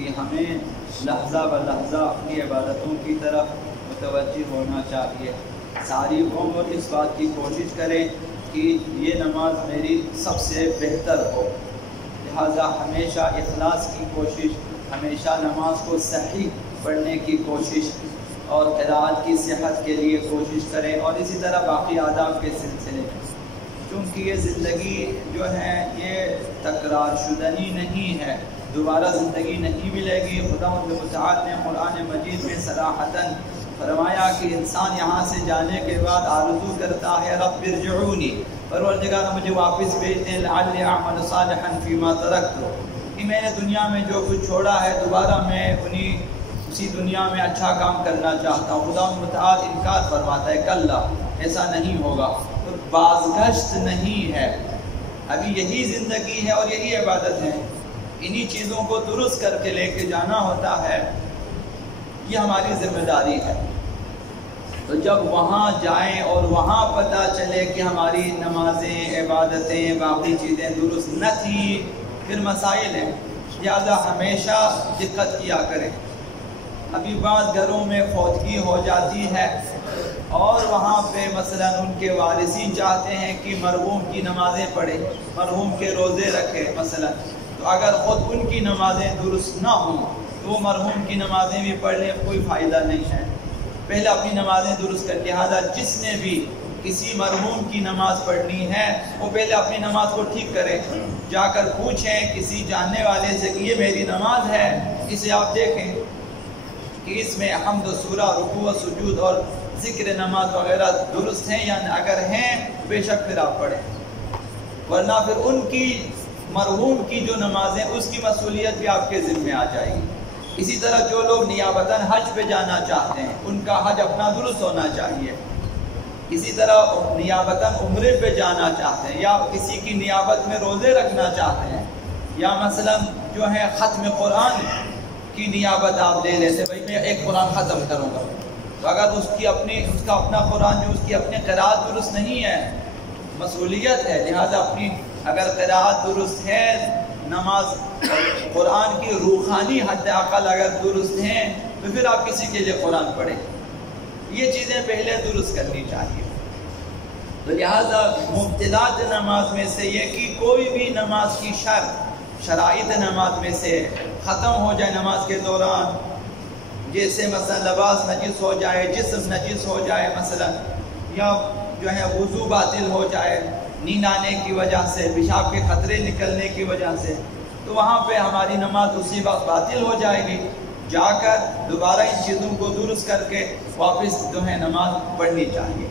کہ ہمیں لحظہ ب لحظہ اپنی عبادتوں کی طرف متوجہ ہونا چاہیے. ساری عمر اس بات کی کوشش کریں کہ یہ نماز میری سب سے بہتر ہو. لہذا ہمیشہ اخلاص کی کوشش، ہمیشہ نماز کو صحیح پڑھنے کی کوشش اور قرأت کی صحت کے لیے کوشش کریں، اور اسی طرح باقی آداب کے سلسلے میں. کیونکہ یہ زندگی جو ہے یہ تکرار شدنی نہیں ہے، دوبارہ زندگی نہیں ملے گی. خدا متعال نے قرآن مجید میں صراحتاً فرمایا کہ انسان یہاں سے جانے کے بعد آرزو کرتا ہے رب ارجعونی، پروردگار مجھے واپس بھیج دیں، لعلی اعمل صالحا فیما ترکت، کہ میں نے دنیا میں جو کچھ چھوڑا ہے دوبارہ میں اسی دنیا میں اچھا کام کرنا چاہتا ہوں. خدا متعال انکار فرماتا ہے کلا، ایسا نہیں ہوگا. تو بازگشت نہیں ہے، ابھی یہی زندگی ہے اور یہی عبادت ہے. انہی چیزوں کو درست کر کے لے کے جانا ہوتا ہے، یہ ہماری ذمہ داری ہے. تو جب وہاں جائیں اور وہاں پتہ چلے کہ ہماری نمازیں، عبادتیں، باقی چیزیں درست نہ تھیں، پھر مسائل ہیں. لہٰذا ہمیشہ دقت کیا کریں. ابھی بعض گھروں میں فوتگی ہو جاتی ہے اور وہاں پہ مثلا ان کے وارثین چاہتے ہیں کہ مرحوم کی نمازیں پڑھیں، مرحوم کے روزے رکھیں مثلا. تو اگر خود ان کی نمازیں درست نہ ہوں تو وہ مرحوم کی نمازیں بھی پڑھ لیں، کوئی فائدہ نہیں ہے. پہلے اپنی نمازیں درست کر. لہٰذا جس نے بھی کسی مرحوم کی نماز پڑھنی ہے وہ پہلے اپنی نماز کو ٹھیک کرے، جا کر پوچھیں کسی جاننے والے سے کہ یہ میری نماز ہے، اسے آپ دیکھیں کہ اس میں حمد و سورہ، رکوع و سجود اور ذکر نماز وغیرہ درست ہیں یا اگر ہیں بے شک پھر آپ پڑھیں. ورنہ پھر ان کی مرحوم کی جو نمازیں اس کی مسئولیت بھی آپ کے ذمہ آ جائے گی. اسی طرح جو لوگ نیابتاً حج پہ جانا چاہتے ہیں ان کا حج اپنا درست ہونا چاہیے. اسی طرح نیابتاً عمرے پہ جانا چاہتے ہیں یا کسی کی نیابت میں روزے رکھنا چاہتے ہیں، یا مثلا جو ہے ختم قرآن کی نیابت آپ لے لیتے، بھائی میں ایک قرآن ختم کروں گا. تو اگر اس کا اپنا قرآن جو اس کی اپنی قرأت درست نہیں ہے، مسئولیت ہے. لہذا اپنی اگر قرأت درست ہے، نماز قرآن کی روحانی حد اقل اگر درست ہیں تو پھر آپ کسی کے لیے قرآن پڑھیں. یہ چیزیں پہلے درست کرنی چاہیے. تو لہذا مبطلات نماز میں سے یہ کہ کوئی بھی نماز کی شرائط نماز میں سے ختم ہو جائے نماز کے دوران، جیسے مثلا لباس نجس ہو جائے، جسم نجس ہو جائے مثلا، یا جو ہے وضو باطل ہو جائے نیند آنے کی وجہ سے، پیشاب کے قطرے نکلنے کی وجہ سے، تو وہاں پہ ہماری نماز اسی وقت باطل ہو جائے گی. جا کر دوبارہ ان چیزوں کو درست کر کے واپس جو ہے نماز پڑھنی چاہیے.